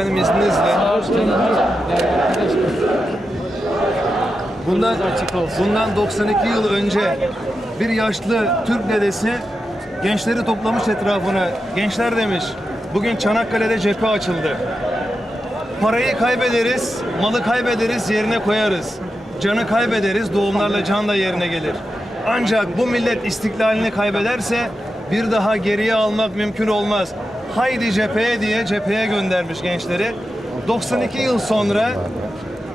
efendim izninizle. Bundan, bundan 92 yıl önce bir yaşlı Türk dedesi gençleri toplamış etrafına. Gençler demiş, bugün Çanakkale'de cephe açıldı. Parayı kaybederiz, malı kaybederiz, yerine koyarız. Canı kaybederiz, doğumlarla can da yerine gelir. Ancak bu millet istiklalini kaybederse bir daha geriye almak mümkün olmaz. Haydi cepheye diye cepheye göndermiş gençleri. 92 yıl sonra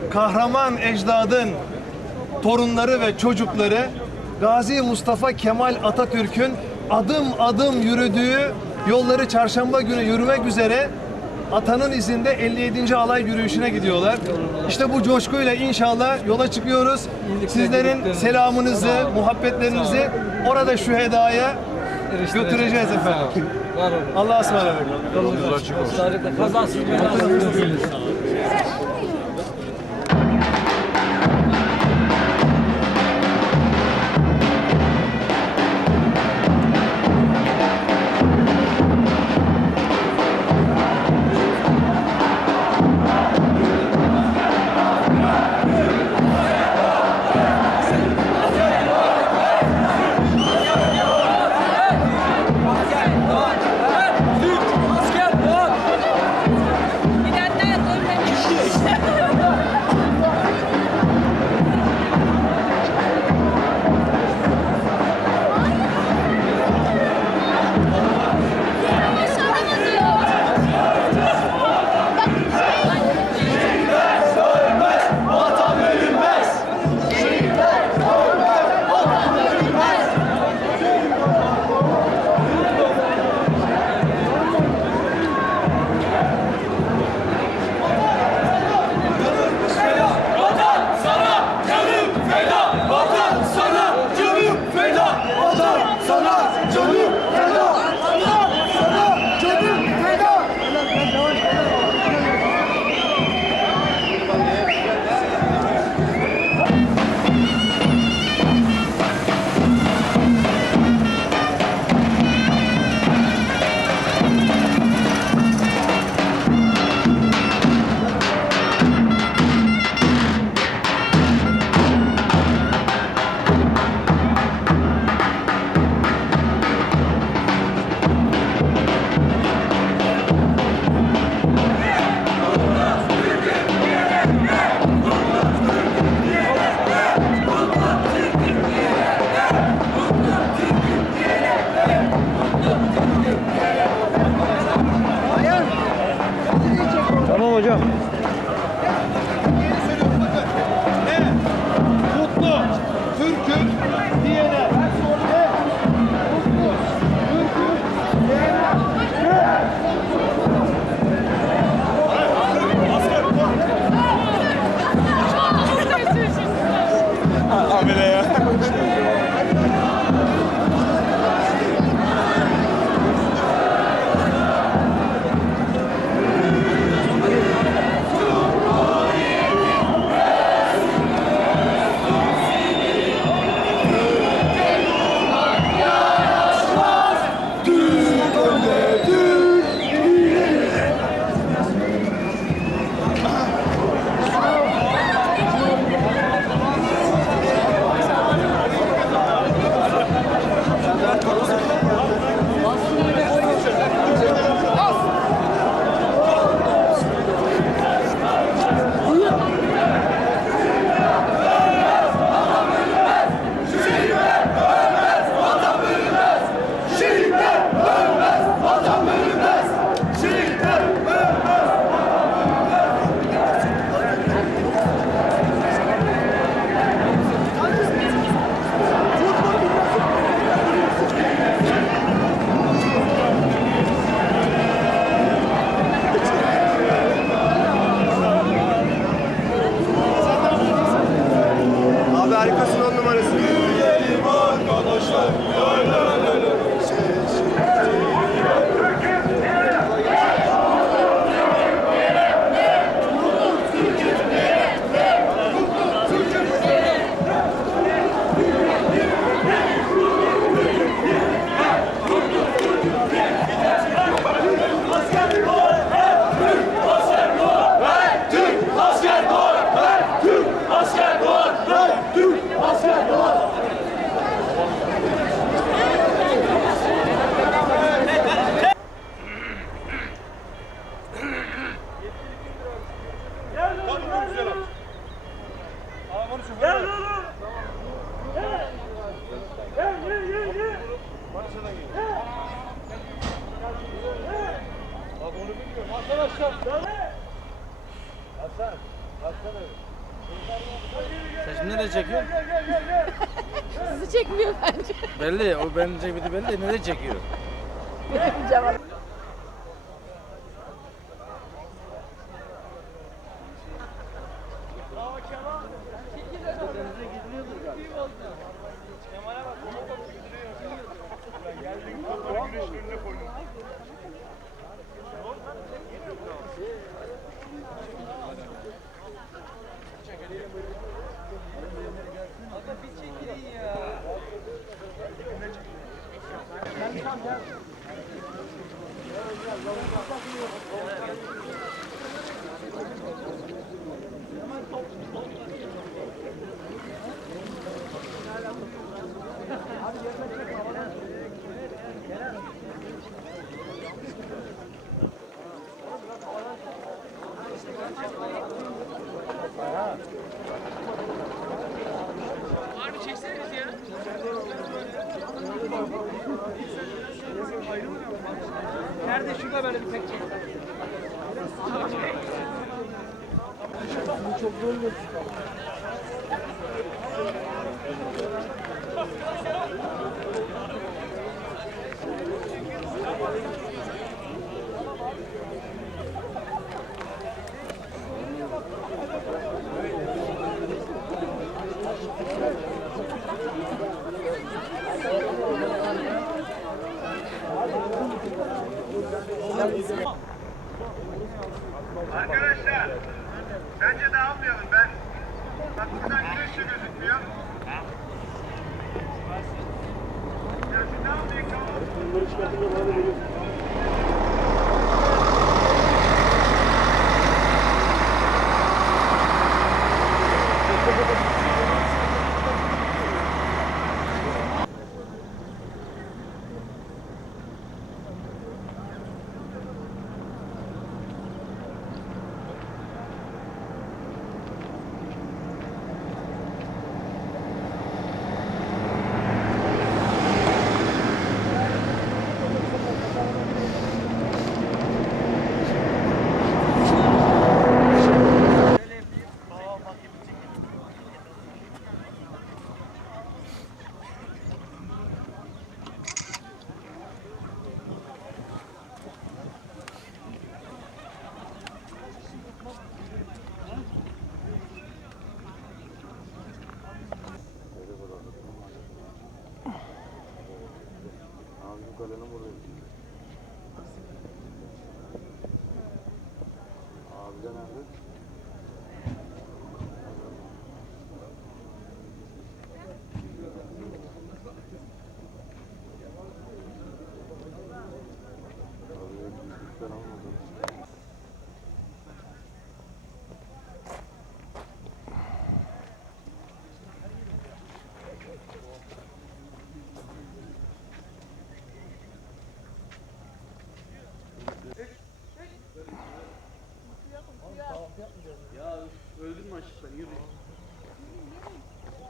kahraman ecdadın torunları ve çocukları Gazi Mustafa Kemal Atatürk'ün adım adım yürüdüğü yolları çarşamba günü yürümek üzere atanın izinde 57. alay yürüyüşüne gidiyorlar. İşte bu coşkuyla inşallah yola çıkıyoruz. Sizlerin selamınızı, muhabbetlerinizi orada şu hedaya götüreceğiz efendim. Allah'a ısmarladık. Sağlıkla kazansız belasız. 我去 Deutschland! Çekiyorsun? Sizi çekmiyor bence. Belli, o benim çekmedi belli. Nereye çekiyor? Cevap.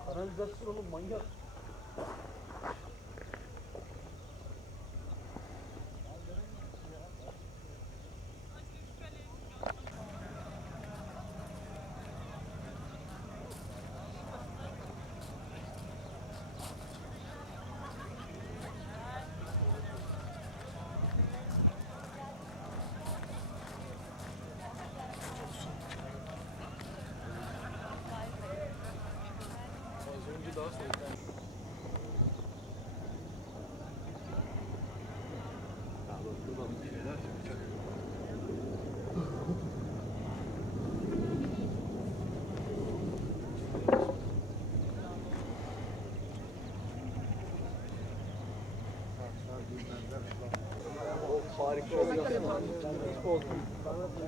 Kanalizasyon oğlum manyak.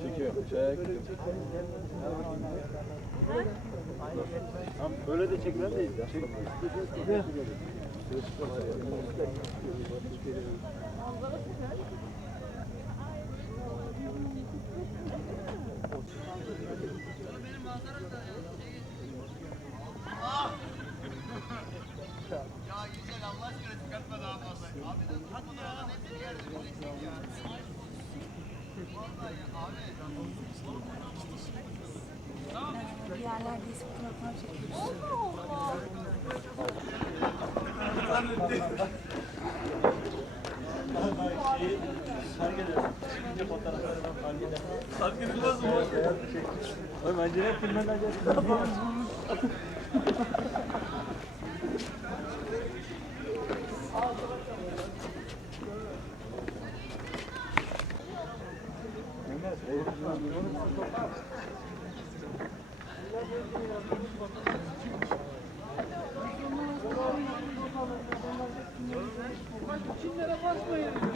Çekiyor. Çek. Tam böyle de çekilen değil ya. Çek. Sevgili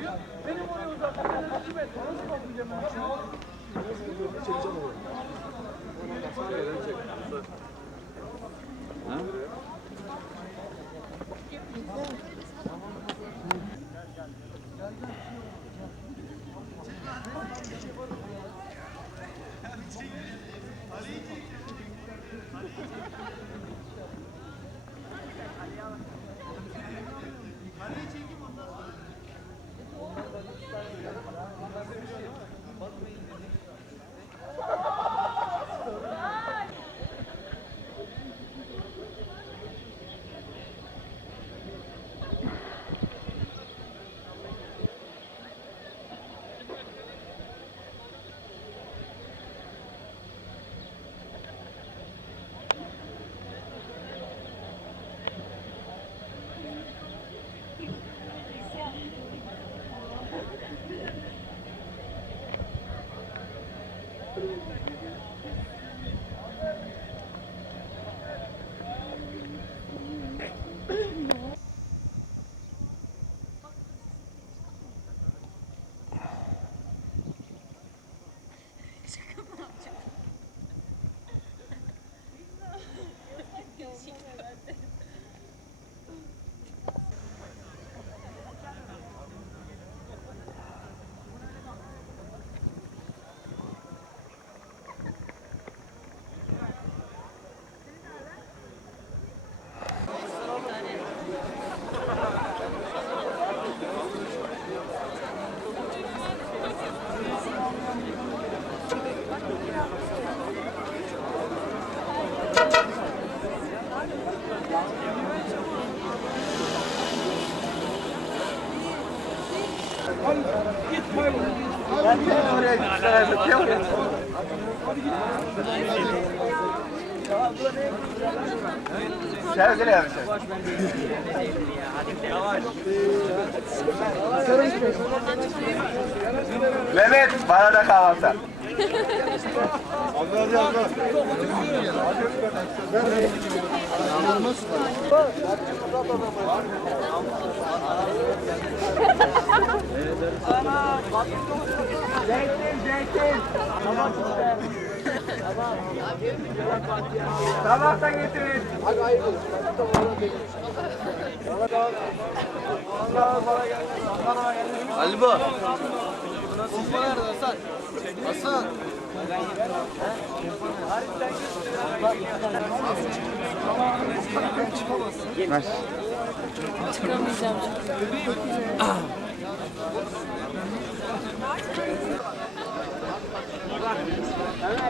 Mehmet bana da kahvaltı. Tabak da getirin. Ali bu. Sofra nerede Hasan? Hasan. Çıkamayacağım çünkü.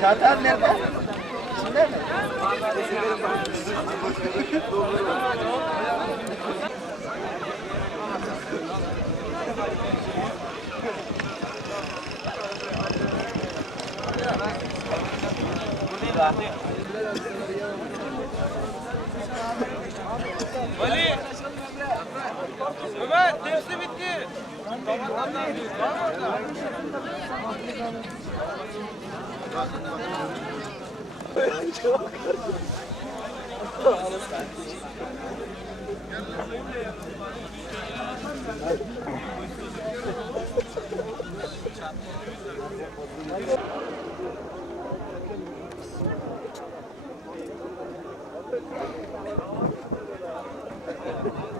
Çatal nerede? İçinde mi? Ali. Ömer tepsi bitti. İki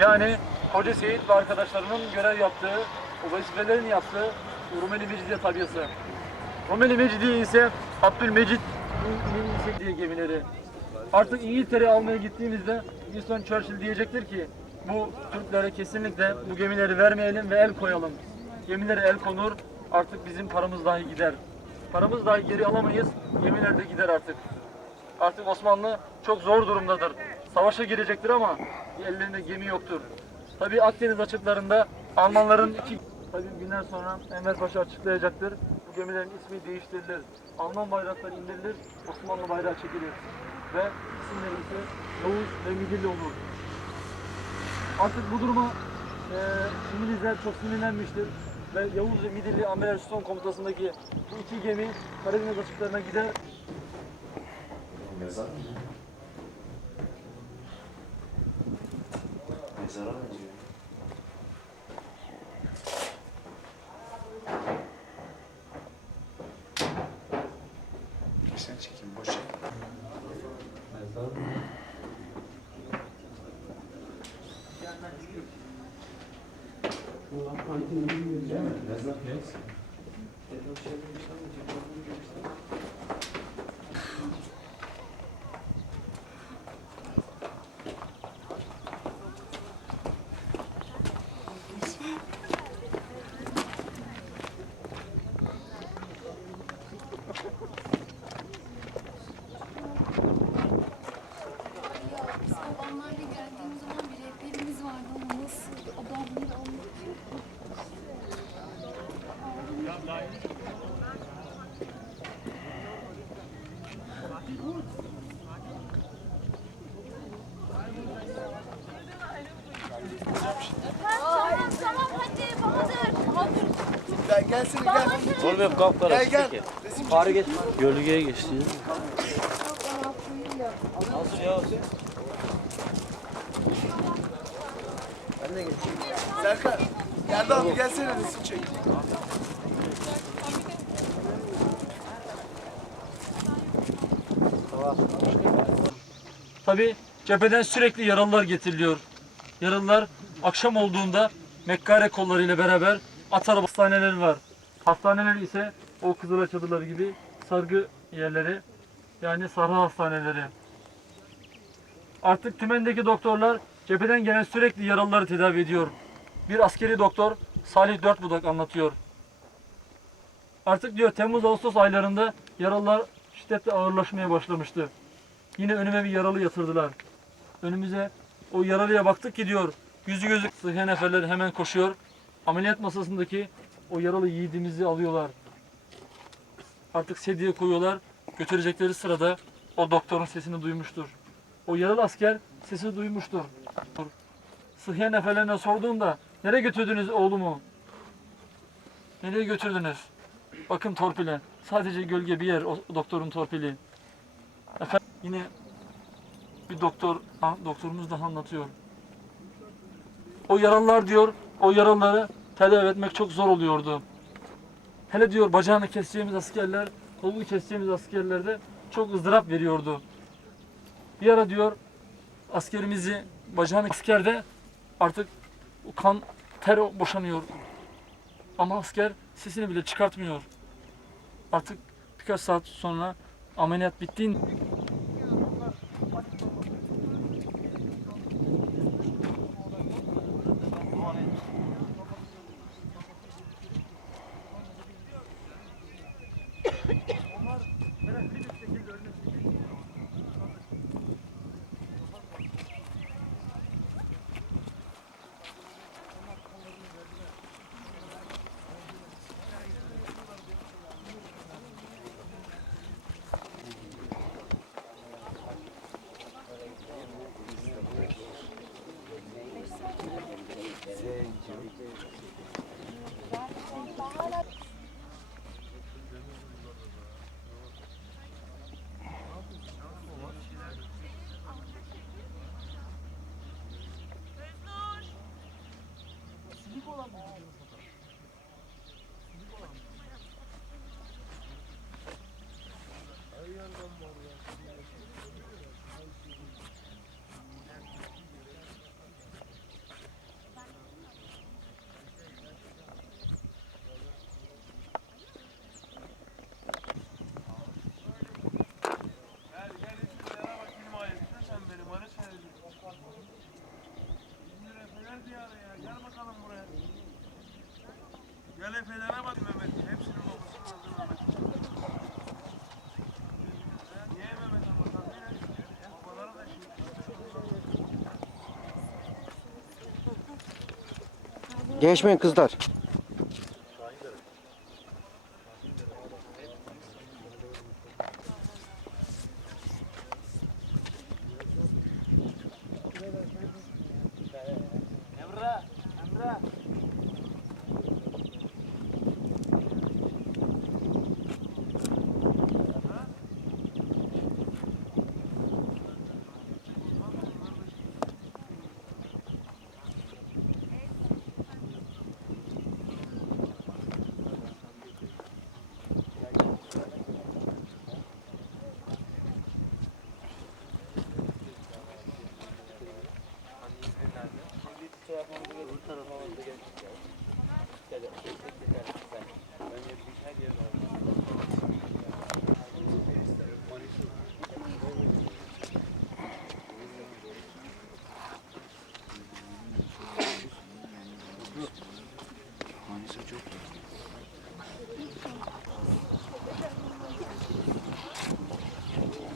Yani Hoca Seyit ve arkadaşlarının görev yaptığı, o vazifelerini yaptığı Rumeli Mecidiye tabiası. Rumeli Mecidiye ise Abdülmecid diye gemileri. Artık İngiltere'ye almaya gittiğimizde Winston Churchill diyecektir ki bu Türklere kesinlikle bu gemileri vermeyelim ve el koyalım. Gemilere el konur, artık bizim paramız dahi gider. Paramız dahi geri alamayız, gemiler de gider artık. Artık Osmanlı çok zor durumdadır. Savaşa girecektir ama ellerinde gemi yoktur. Tabii Akdeniz açıklarında Almanların iki tabii günler sonra Enver Paşa açıklayacaktır. Bu gemilerin ismi değiştirilir. Alman bayrakları indirilir, Osmanlı bayrağı çekilir. Ve isimleri ise Yavuz ve Midilli olur. Artık bu duruma e, İngilizler çok sinirlenmiştir. Ve Yavuz ve Midilli Amiral Stone komutasındaki bu iki gemi Karadeniz açıklarına gider Mezar mı? Mezara benziyor. Sen çekin, boş çek. Mezar mı? Mezar ne? Ya biz babamlarla geldiğimiz zaman bir rehberimiz vardı ama nasıl adam bir anlatıyor. Tamam tamam hadi Bahadır. Bahadır. Gelsene gel. Oğlum hep kapkara Gel gel. Fare geçme. Gölgeye geçti. Hazır ya. Ben de geçeyim. Serkan. Geldi abi gelsene resim çek. Tabi cepheden sürekli yaralılar getiriliyor. Yaralılar akşam olduğunda Mekkare kollarıyla beraber at araba hastaneleri var. Hastaneler ise o Kızılay çadırları gibi sargı yerleri yani sahra hastaneleri. Artık tümendeki doktorlar cepheden gelen sürekli yaralıları tedavi ediyor. Bir askeri doktor Salih Dörtbudak anlatıyor. Artık diyor Temmuz-Ağustos aylarında yaralılar şiddetle ağırlaşmaya başlamıştı. Yine önüme bir yaralı yatırdılar. Önümüze o yaralıya baktık ki diyor. Yüzü gözü sıhhiye hemen koşuyor. Ameliyat masasındaki o yaralı yiğidimizi alıyorlar. Artık sediye koyuyorlar. Götürecekleri sırada o doktorun sesini duymuştur. O yaralı asker sesi duymuştur. Sıhhiye neferlerine sorduğumda nereye götürdünüz oğlumu? Nereye götürdünüz? Bakın torpile. Sadece gölge bir yer o doktorun torpili. Efendim yine bir doktor, doktorumuz daha anlatıyor. O yaralılar diyor, o yaralıları tedavi etmek çok zor oluyordu. Hele diyor bacağını keseceğimiz askerler, kolunu keseceğimiz askerlerde çok ızdırap veriyordu. Bir ara diyor askerimizi bacağını askerde artık kan ter boşanıyor. Ama asker sesini bile çıkartmıyor. Artık birkaç saat sonra ameliyat bittiğinde Galefelere bak Mehmet. Hepsinin babası öldü Mehmet. Geçmeyin kızlar.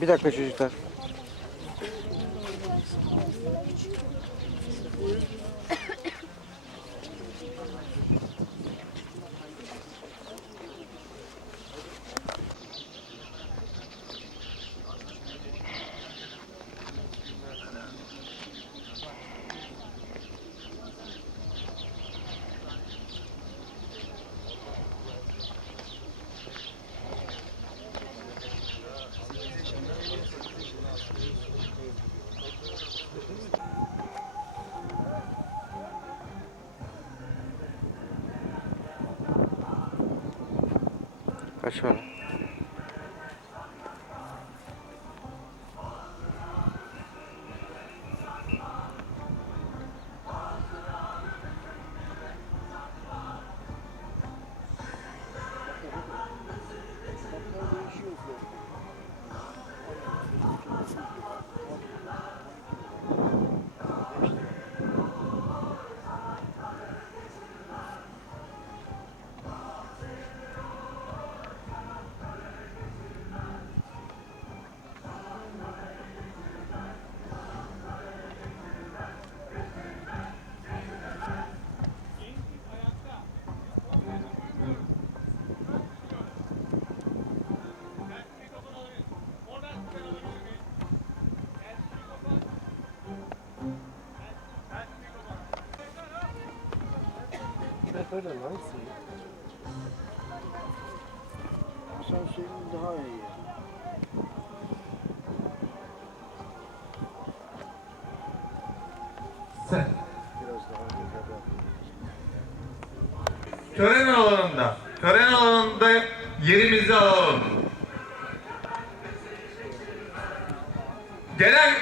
Bir dakika çocuklar. আকর্ষণ Kaç var? Tören alanında, tören alanında yerimizi alalım. Gelen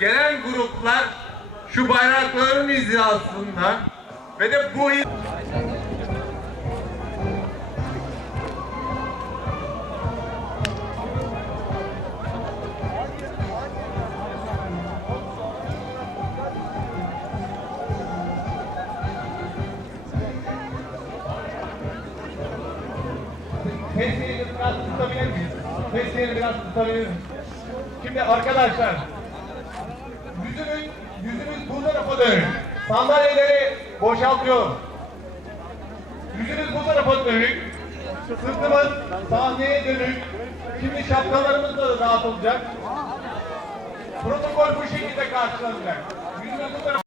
gelen gruplar şu bayrakların hizasında ve de bu Şimdi arkadaşlar, yüzünüz, yüzünüz bu tarafa dönük. Sandalyeleri boşaltıyorum. Yüzünüz bu tarafa dönük. Sırtımız sahneye dönük. Şimdi şapkalarımız da dağıtılacak. Protokol bu şekilde karşılanacak. Yüzünüz bu tarafa